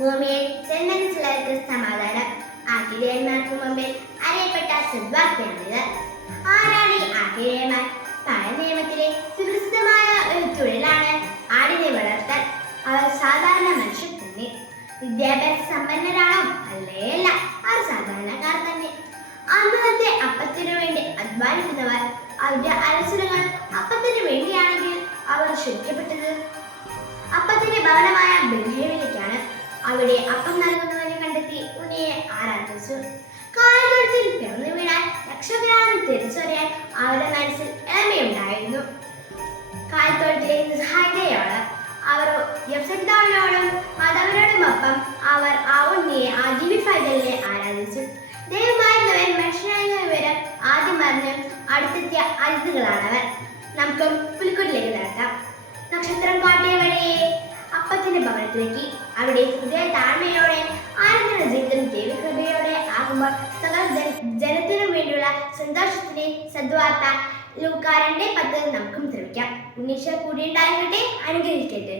ഭൂമിയെ ജന്മനസ്സിലാക്കി സമാധാനം. ആതിഥേയന്മാർക്ക് മുമ്പിൽ അറിയപ്പെട്ട സുദ്വാക്യാണിത് ആരാണ് ഈ ആതിഥേയന്മാർ? പഴയ നിയമത്തിലെ സുഹൃത്തമായ ഒരു തൊഴിലാണ് ആടിനെ വളർത്തൽ അവർ സാധാരണ മനുഷ്യർ തന്നെ വിദ്യാഭ്യാസ സമ്പന്നരാണോ? അല്ലേല്ല അവർ സാധാരണക്കാർ തന്നെ. അന്നത്തെ അപ്പത്തിനു വേണ്ടി അധ്വാനിക്കുന്നവർ അവരുടെ അലസരങ്ങൾ അപ്പത്തിനു വേണ്ടിയാണെങ്കിൽ അവർ ശിക്ഷിക്കപ്പെട്ടത് അപ്പത്തിന്റെ ഭവനമായ ബിൽഹേ യവസക്താവിനോടും മാതാവിനോടുമൊപ്പം അവർ ആ ഉണ്ണിയെ ആ ജീവിപ്പൈതലിനെ ആരാധിച്ചു. ദൈവമായിരുന്നവൻ മനുഷ്യനായിരുന്ന വിവരം ആദ്യം അറിഞ്ഞ് അടുത്തെത്തിയ അതിഥികളാണവർ നമുക്ക് പുലിക്കുട്ടിലേക്ക് നടക്കാം. നക്ഷത്രം വഴിയെ അപ്പത്തിന്റെ ഭവനത്തിലേക്ക് അവിടെ ഹൃദയ താഴ്മയോടെ ആനന്ദ ജീവിതം ദൈവകൃപയോടെ ആകുമ്പോൾ സകല ജനത്തിനു വേണ്ടിയുള്ള സന്തോഷത്തിന്റെ സദ്വാർത്ത ലൂക്ക പത്ത് നമുക്കും ശ്രമിക്കാം ഉണ്ണീശ്വർ കൂടിയുണ്ടാകട്ടെ അനുഗ്രഹിക്കട്ടെ.